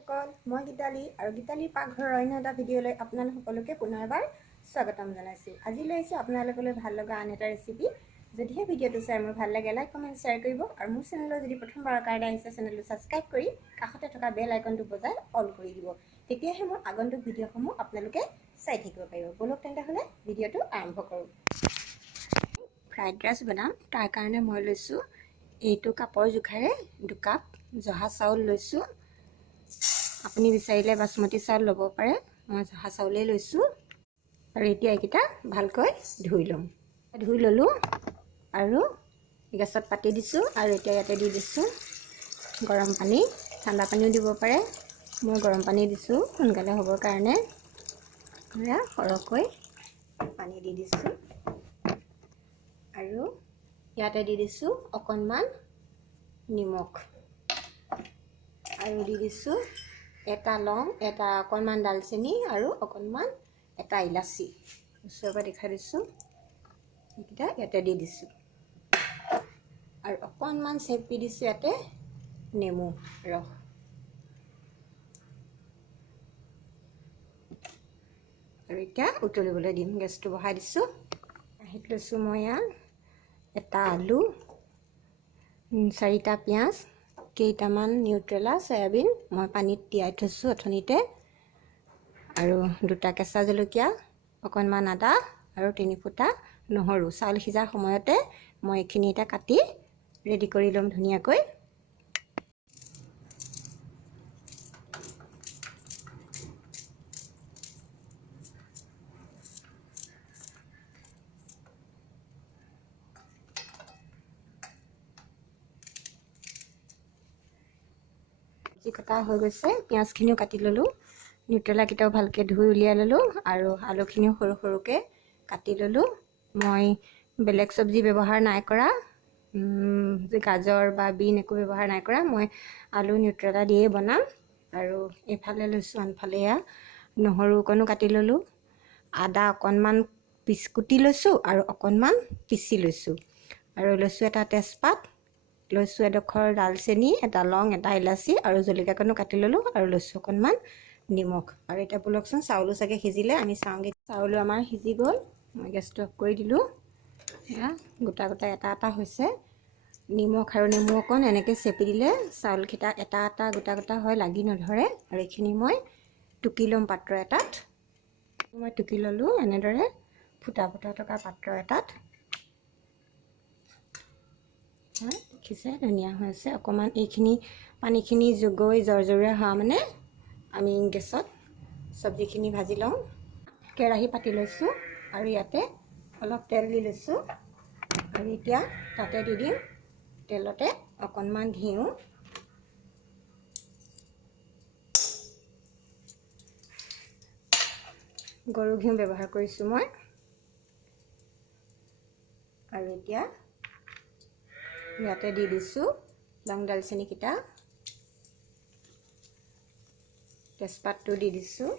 সকল মই গীতালি আৰু গীতালি পাকঘৰৰ অন্য এটা ভিডিঅ'লৈ আপোনালোক সকলোকে পুনৰবাৰ স্বাগতম জনাইছোঁ। আজি লৈছোঁ আপোনালোকলৈ ভাল লগা আন এটা ৰেচিপি। যদিহে ভিডিঅ'টো চাই মোৰ ভাল লাগে লাইক কমেণ্ট শ্বেয়াৰ কৰিব আৰু মোৰ চেনেললৈ যদি প্ৰথমবাৰৰ কাৰণে আহিছে চেনেলটো ছাবস্ক্ৰাইব কৰি কাষতে থকা বেল আইকনটো বজাই অল কৰি দিব। তেতিয়াহে মোৰ আগন্তুক ভিডিঅ'সমূহ আপোনালোকে চাই থাকিব পাৰিব। বলক তেন্তে হ'লে ভিডিঅ'টো আৰম্ভ কৰোঁ। ফ্ৰাইড ৰাইচ বনাম, তাৰ কাৰণে মই লৈছোঁ এইটো কাপৰ জোখাৰে 2 কাপ জহা চাউল লৈছোঁ। আপুনি বিচাৰিলে বাসমতি চাউল ল'ব পাৰে, মই জহা চাউলেই লৈছোঁ। আৰু এতিয়া এইকেইটা ভালকৈ ধুই ল'ম। ধুই ল'লোঁ আৰু গেছত পাতি দিছোঁ আৰু এতিয়া ইয়াতে দি দিছোঁ গৰম পানী। ঠাণ্ডা পানীও দিব পাৰে, মই গৰম পানী দিছোঁ সোনকালে হ'বৰ কাৰণে। সৰহকৈ পানী দি দিছোঁ আৰু ইয়াতে দি দিছোঁ অকণমান নিমখ আৰু দি দিছোঁ এটা লং, এটা অকণমান ডালচেনি আৰু অকণমান এটা ইলাচি। ওচৰৰ পৰা দেখাই দিছোঁ, এইকেইটা ইয়াতে দি দিছোঁ আৰু অকণমান চেপি দিছোঁ ইয়াতে নেমু ৰস। আৰু এতিয়া উতলিবলৈ দিম। গেছটো বহাই দিছোঁ। কাঁহীত লৈছোঁ মই ইয়াত এটা আলু, 4টা পিঁয়াজ, কেইটামান নিউট্ৰেলা চয়াবিন মই পানীত তিয়াই থৈছোঁ অথনিতে, আৰু 2টা কেঁচা জলকীয়া, অকণমান আদা আৰু 3 ফুটা নহৰু। চাউল সিজাৰ সময়তে মই এইখিনি এটা কাটি ৰেডি কৰি ল'ম ধুনীয়াকৈ। যি কটা হৈ গৈছে, পিঁয়াজখিনিও কাটি ল'লোঁ, নিউট্ৰেলাকেইটাও ভালকৈ ধুই উলিয়াই ল'লোঁ আৰু আলুখিনিও সৰু সৰুকৈ কাটি ল'লোঁ। মই বেলেগ চব্জি ব্যৱহাৰ নাই কৰা, গাজৰ বা বিন একো ব্যৱহাৰ নাই কৰা, মই আলু নিউট্ৰেলা দিয়েই বনাম। আৰু এইফালে লৈছোঁ আনফালে এয়া নহৰু অকণো কাটি ল'লোঁ, আদা অকণমান কুটি লৈছোঁ আৰু অকণমান পিচি লৈছোঁ, আৰু লৈছোঁ এটা তেজপাত, লৈছোঁ এডোখৰ ডালচেনি, এটা লং, এটা ইলাচি আৰু জলকীয়াকণো কাটি ল'লোঁ আৰু লৈছোঁ অকণমান নিমখ। আৰু এতিয়া বোলকচোন চাউলো চাগে সিজিলে, আমি চাওঁগৈ। চাউলো আমাৰ সিজি গ'ল, মই গেছটো অফ কৰি দিলোঁ। এয়া গোটা গোটা এটা এটা হৈছে। নিমখ আৰু নেমু অকণ এনেকৈ চেপি দিলে চাউলকেইটা এটা এটা গোটা গোটা হয়, লাগি নধৰে। আৰু এইখিনি মই টুকি ল'ম পাত্ৰ এটাত। মই টুকি ল'লোঁ এনেদৰে ফুটা ফুটা থকা পাত্ৰ এটাত। দেখিছে ধুনীয়া হৈ আছে। অকণমান এইখিনি পানীখিনি গৈ জৰজৰীয়া হোৱা মানে আমি গেছত চব্জিখিনি ভাজি লওঁ। কেৰাহী পাতি লৈছোঁ আৰু ইয়াতে অলপ তেল দি লৈছোঁ আৰু এতিয়া তাতে দি দিম তেলতে অকণমান ঘিউ, গৰু ঘিউ ব্যৱহাৰ কৰিছোঁ মই। আৰু এতিয়া ইয়াতে দি দিছোঁ লং ডালচেনিকেইটা, তেজপাতটো দি দিছোঁ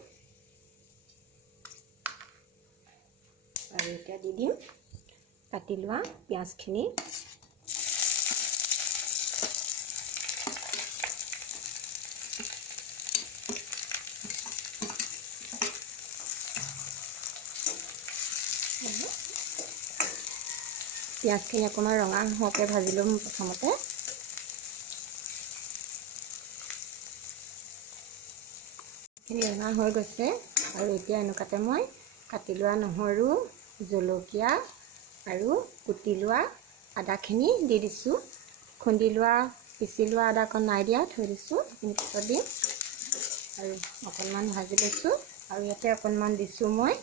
আৰু এতিয়া দি দিম কাটি লোৱা পিঁয়াজখিনি। পিঁয়াজখিনি অকণমান ৰঙা হোৱাকৈ ভাজি ল'ম প্ৰথমতে। এইখিনি ৰঙা হৈ গৈছে আৰু এতিয়া এনেকুৱাতে মই কাটি লোৱা নহৰু, জলকীয়া আৰু কুটি লোৱা আদাখিনি দি দিছোঁ। খুন্দি লোৱা পিচি লোৱা আদাকণ নাই দিয়া, থৈ দিছোঁ, এইখিনি পিছত দিম। আৰু অকণমান ভাজি লৈছোঁ আৰু ইয়াতে অকণমান দিছোঁ মই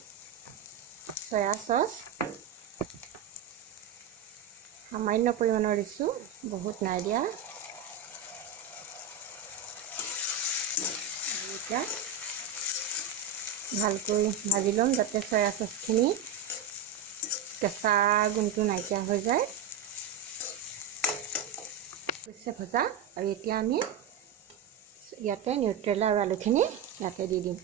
চয়া চচ, সামান্য পৰিমাণৰ দিছোঁ, বহুত নাই দিয়া। আৰু এতিয়া ভালকৈ ভাজি ল'ম যাতে চয়া চচখিনি কেঁচা গুণটো নাইকিয়া হৈ যায়। হৈছে ভজা আৰু এতিয়া আমি ইয়াতে নিউট্ৰেলা আৰু আলুখিনি ইয়াতে দি দিম।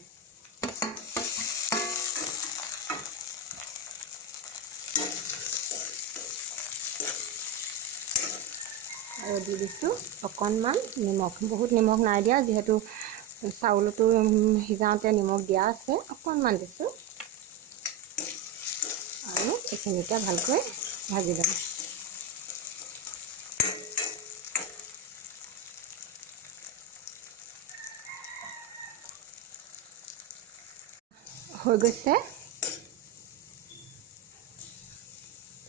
আৰু দি দিছোঁ অকণমান নিমখ, বহুত নিমখ নাই দিয়া যিহেতু চাউলটো সিজাওঁতে নিমখ দিয়া আছে, অকণমান দিছোঁ আৰু এইখিনিতে ভালকৈ ভাজি ল'ম। হৈ গৈছে,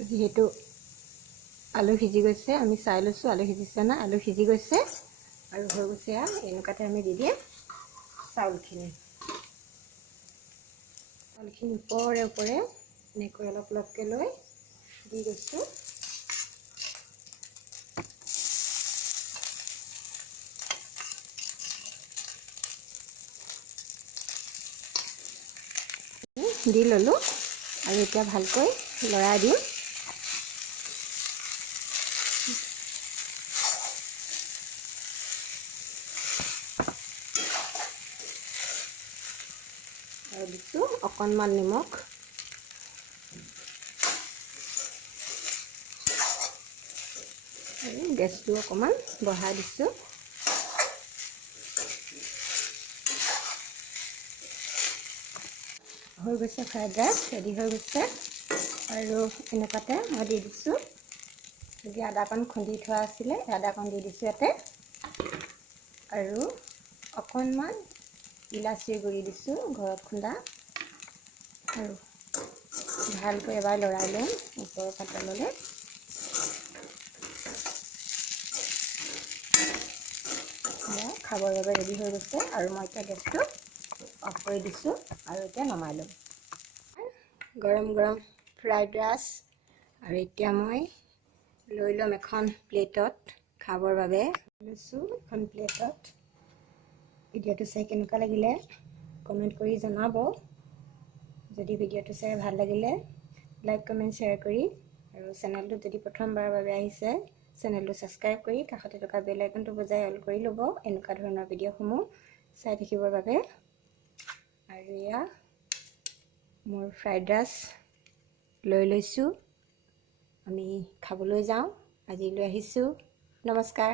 যিহেতু আলু সিজি গৈছে, আমি চাই লৈছোঁ আলু সিজিছে না, আলু সিজি গৈছে আৰু হৈ গৈছে। এনেকুৱাতে আমি দি দিম চাউলখিনি ওপৰে ওপৰে এনেকৈ অলপ অলপকৈ লৈ দি গৈছোঁ। দি ল'লোঁ আৰু এতিয়া ভালকৈ লৰাই দিম। আৰু দিছোঁ অকণমান নিমখ, আৰু গেছটো অকণমান বঢ়াই দিছোঁ। হৈ গৈছে ফ্ৰাইড ৰাইচ ৰেডি হৈ গৈছে। আৰু এনেকুৱাতে মই দি দিছোঁ, যদি আদাকণ খুন্দি থোৱা আছিলে আদাকণ দি দিছোঁ ইয়াতে, আৰু অকণমান ইলাচিৰ গুড়ি দিছোঁ ঘৰত খুন্দা, আৰু ভালকৈ এবাৰ লৰাই ল'ম ওপৰৰ পৰা তললৈ। খাবৰ বাবে ৰেডি হৈ গৈছে আৰু মই এতিয়া গেছটো অফ কৰি দিছোঁ আৰু এতিয়া নমাই ল'ম। গৰম গৰম ফ্ৰাইড ৰাইচ, আৰু এতিয়া মই লৈ ল'ম এখন প্লেটত খাবৰ বাবে। লৈছোঁ এখন প্লেটত। ভিডিঅ'টো চাই কেনেকুৱা লাগিলে কমেণ্ট কৰি জনাব। যদি ভিডিঅ'টো চাই ভাল লাগিলে লাইক কমেণ্ট শ্বেয়াৰ কৰি, আৰু চেনেলটো যদি প্ৰথমবাৰৰ বাবে আহিছে চেনেলটো ছাবস্ক্ৰাইব কৰি কাষতে থকা বেল আইকনটো বজাই অল কৰি ল'ব, এনেকুৱা ধৰণৰ ভিডিঅ'সমূহ চাই থাকিবৰ বাবে। আৰু এয়া মোৰ ফ্ৰাইড ৰাইচ লৈ লৈছোঁ, আমি খাবলৈ যাওঁ। আজিলৈ আহিছোঁ, নমস্কাৰ।